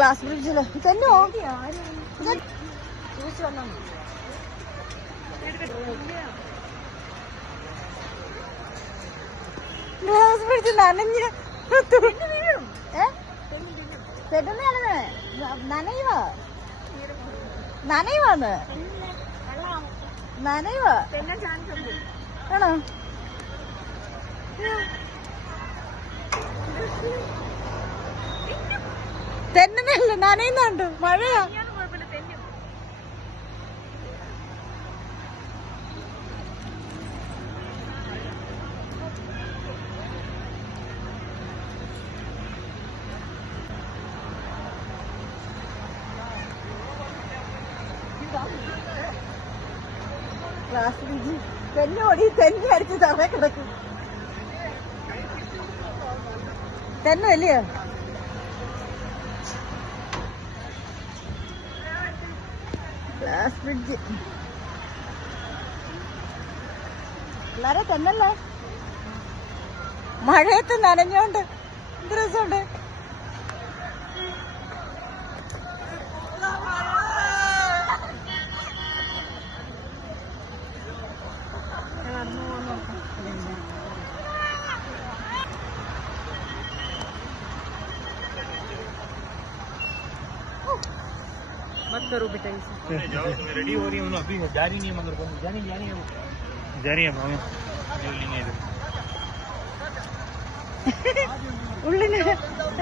Glass ബ്രിഡ്ജിൽ തന്നെയോ glass bridge നനഞ്ഞ് തെറ്റുന്നതാണ് നനയുവാ. നനയുവാന്ന്. നനയുവാ. ആണോ? തെന്നുന്നല്ല നനയുന്നുണ്ട്. മഴയാ ക്ലാസ് തെന്നു അടിച്ച് തറ കിടക്കും. തെന്നു ബ്രിഡ്ജ് പിള്ളേരെ തന്നല്ലേ മഴയത്ത് നനഞ്ഞോണ്ട് എന്ത് രസമുണ്ട്? मत करो बेटा इसे रेडी हो रही हूँ अभी जा रही नहीं है मगर कौन जा नहीं जा रही है वो जा रही है मामा जो लेंगे इधर ഉള്ളില്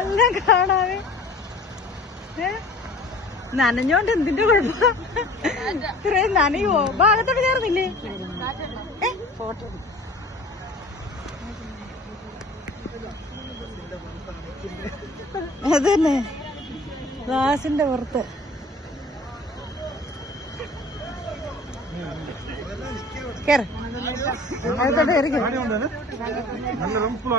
എല്ലാം കാണാവേ ഏ? നനഞ്ഞോണ്ട് എന്തിന്റെ കുഴപ്പം ഇത്രയും നനയുവോ ഭാഗത്തോട്ട് കയറുന്നില്ലേ ഏ? ഫോട്ടോ എടുക്ക്. അതന്നെ ഗ്ലാസിന്റെ പുറത്ത് കേറ്. അകത്തോട്ട് കയറിക്കോ നല്ല റംഫുൾ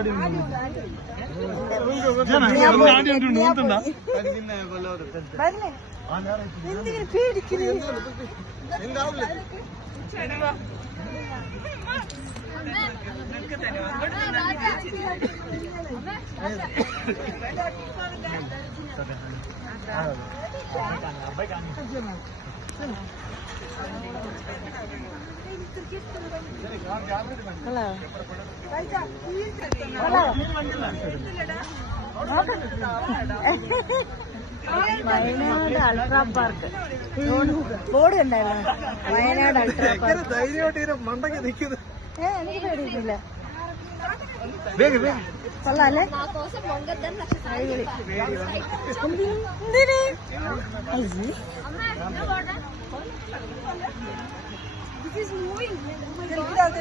വയനാട് അൾട്രാ പാർക്ക്. ബോർഡ് ഉണ്ടായിരുന്നു വയനാട് അൾട്രാ പാർക്ക് ധൈര്യമായിട്ട് മണ്ടക്ക് നിൽക്കുന്നത് ഏ എനിക്ക് പേടിയിട്ടില്ല This is moving. Oh my god.